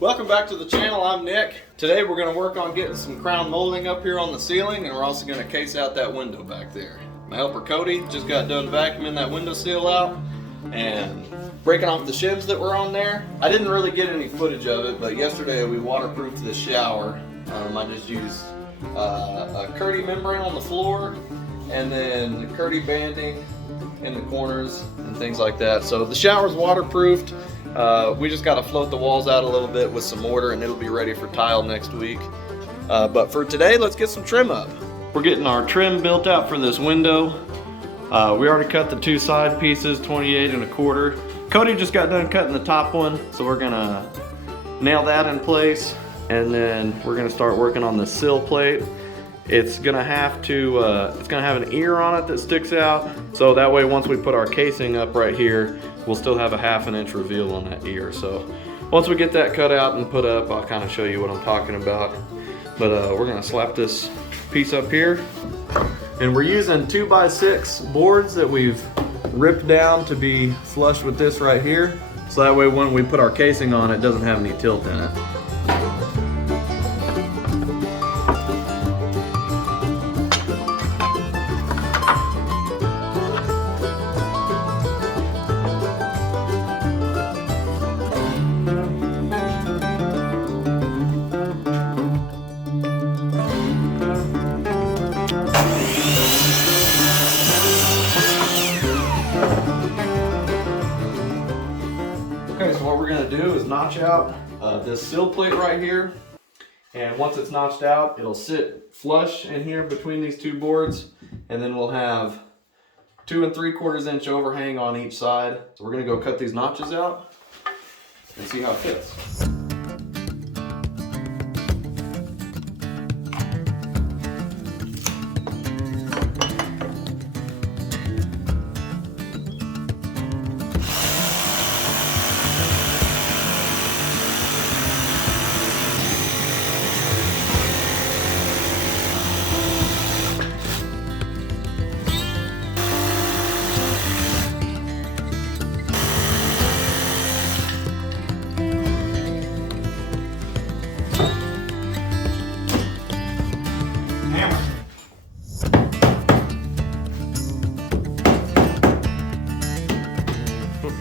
Welcome back to the channel. I'm Nick. Today we're going to work on getting some crown molding up here on the ceiling, and we're also going to case out that window back there. My helper Koty just got done vacuuming that window seal out and breaking off the shims that were on there. I didn't really get any footage of it, but yesterday we waterproofed the shower. I just used a Koty membrane on the floor and then the Koty banding in the corners and things like that. So the shower's waterproofed. We just got to float the walls out a little bit with some mortar and it'll be ready for tile next week. But for today, let's get some trim up. We're getting our trim built out for this window. We already cut the two side pieces, 28 1/4. Koty just got done cutting the top one, so we're gonna nail that in place, and then we're gonna start working on the sill plate. It's gonna have an ear on it that sticks out, so that way once we put our casing up right here, we'll still have a 1/2 inch reveal on that ear. So once we get that cut out and put up, I'll kind of show you what I'm talking about. But we're gonna slap this piece up here, and we're using 2x6 boards that we've ripped down to be flush with this right here, so that way when we put our casing on, it doesn't have any tilt in it. Okay, so what we're gonna do is notch out this sill plate right here, and once it's notched out, it'll sit flush in here between these two boards, and then we'll have 2 3/4 inch overhang on each side. So we're gonna go cut these notches out and see how it fits.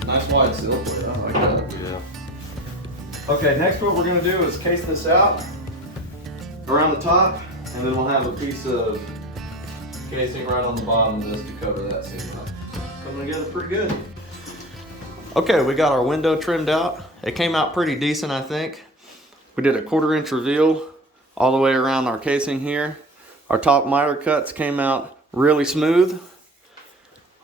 Nice wide sill plate, I like that. Yeah. Okay, next what we're gonna do is case this out around the top, and then we'll have a piece of casing right on the bottom of this to cover that seam up. Coming together pretty good. Okay, we got our window trimmed out. It came out pretty decent, I think. We did a 1/4 inch reveal all the way around our casing here. Our top miter cuts came out really smooth.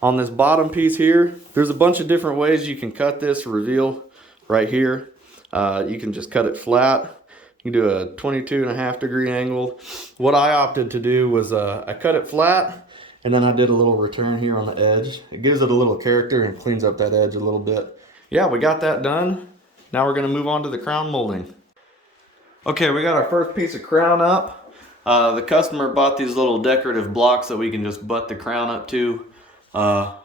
On this bottom piece here, there's a bunch of different ways you can cut this reveal right here. You can just cut it flat. You can do a 22 1/2 degree angle. What I opted to do was I cut it flat, and then I did a little return here on the edge. It gives it a little character and cleans up that edge a little bit. Yeah, we got that done. Now we're gonna move on to the crown molding. Okay, we got our first piece of crown up. The customer bought these little decorative blocks that we can just butt the crown up to.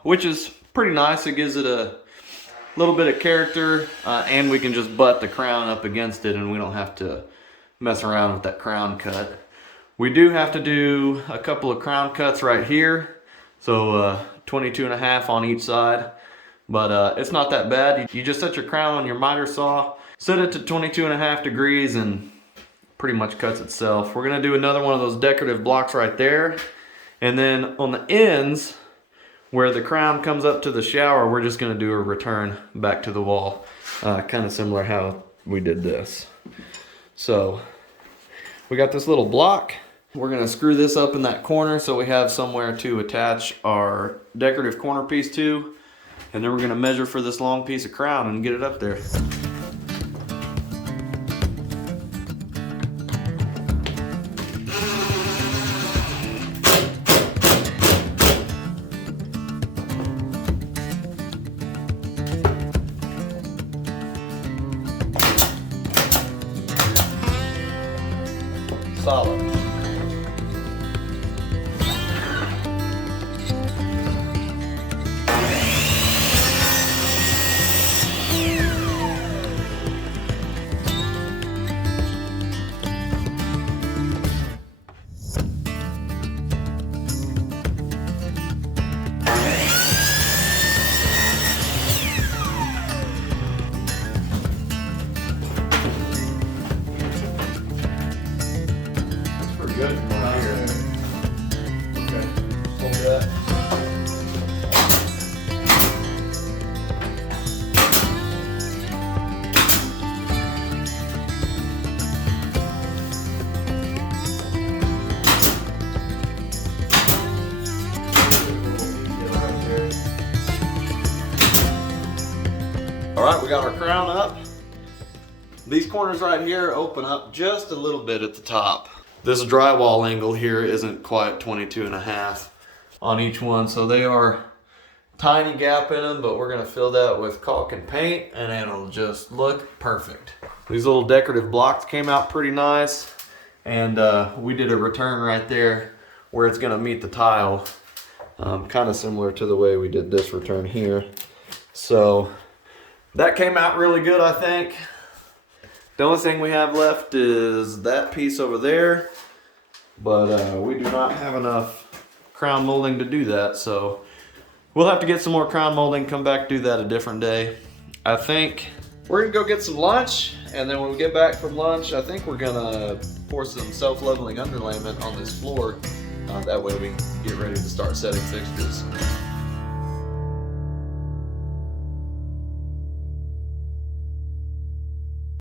Which is pretty nice. It gives it a little bit of character, and we can just butt the crown up against it and we don't have to mess around with that crown cut. We do have to do a couple of crown cuts right here, so 22 1/2 on each side, but it's not that bad. You just set your crown on your miter saw, set it to 22 1/2 degrees, and pretty much cuts itself. We're gonna do another one of those decorative blocks right there, and then on the ends where the crown comes up to the shower, we're just gonna do a return back to the wall. Kind of similar how we did this. So we got this little block. We're gonna screw this up in that corner so we have somewhere to attach our decorative corner piece to. And then we're gonna measure for this long piece of crown and get it up there. Solid. our crown up. These corners right here open up just a little bit at the top. This drywall angle here isn't quite 22.5 on each one, so they are tiny gap in them, but we're gonna fill that with caulk and paint and it'll just look perfect. These little decorative blocks came out pretty nice, and we did a return right there where it's gonna meet the tile, kind of similar to the way we did this return here. So that came out really good, I think. The only thing we have left is that piece over there, but we do not have enough crown molding to do that, so we'll have to get some more crown molding, come back, do that a different day. I think we're gonna go get some lunch, and then when we get back from lunch, I think we're gonna pour some self-leveling underlayment on this floor. That way we can get ready to start setting fixtures.